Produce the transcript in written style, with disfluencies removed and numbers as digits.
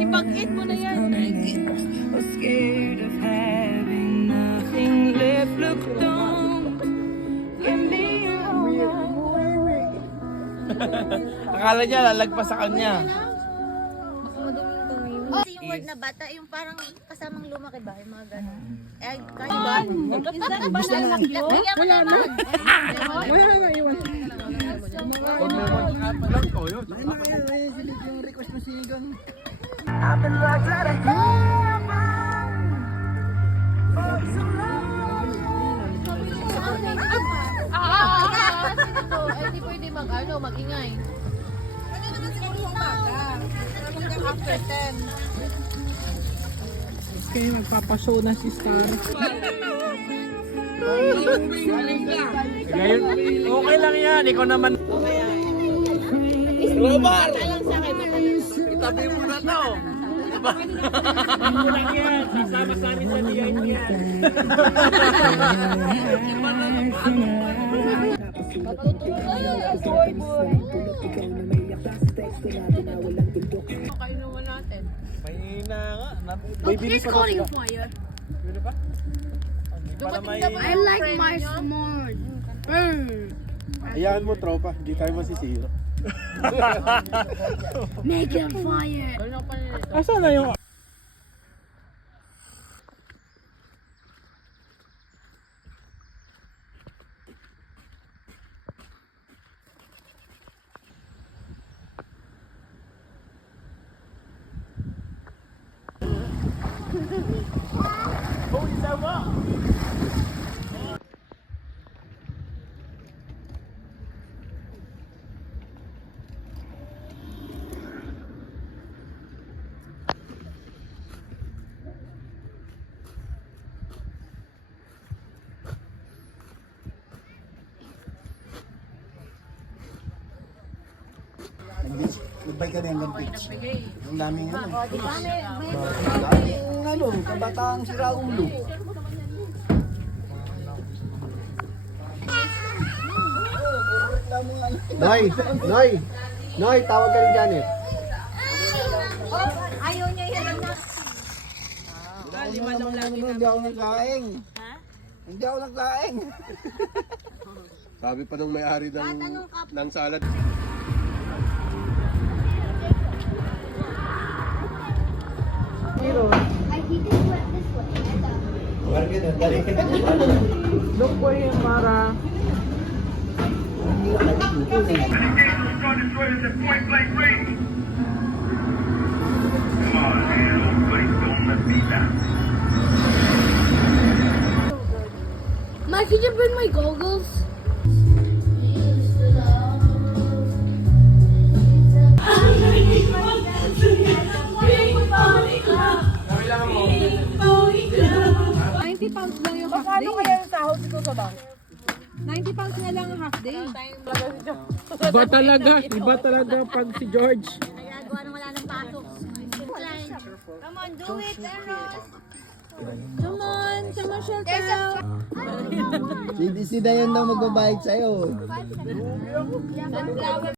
Ipag-eat mo na yan. Scared of having nothing left. Look, don't give me a Akala niya lalagpas sa kanya. Baka maduming tumingin. Kasi yung word na bata, yung parang kasamang lumaki ba? Yung mga gano'n. Eh, kaya ba? Is that banana cue? Wala na. Wala na iwan. Yung request mo sinigang. I've been locked out of heaven for so long. Sino to? Ay, di pwede mag-ingay. Ano naman siguro umaga? Hanggang after 10. Kaya magpapashow na si Star. Ngayon, okay lang yan. Ikaw naman. Robert! Itabi mo na to. Diba? Ito lang yan. Sasama sa amin sa DIT yan. Kain naman natin. Mahina nga. It's calling fire. Yun ba? Para may... I like Mars more. Hayaan mo tropa, hindi tayo masisira. Make it fire. Asan na yung... Goodbye ka na yung pitch. Ang daming ano. Di ba? Ang ano, kabataang siraulo. Noy! Noy! Noy! Tawag ka ni Janet. Ayaw niya yan na. Hindi ako nagsaing. Hindi ako nagsaing. Sabi pa nung may-ari ng salad. Look po yung para... Mike, could you bring my goggles? £90 lang yung half day. Paano kaya yung sahod dito sa bank? £90 na lang ang half day. Iba talaga pag si George. Nagagawa na wala ng pasok. Come on, do it, Eros. Come on, Shelter. Si Dayan daw magbabayad sa'yo.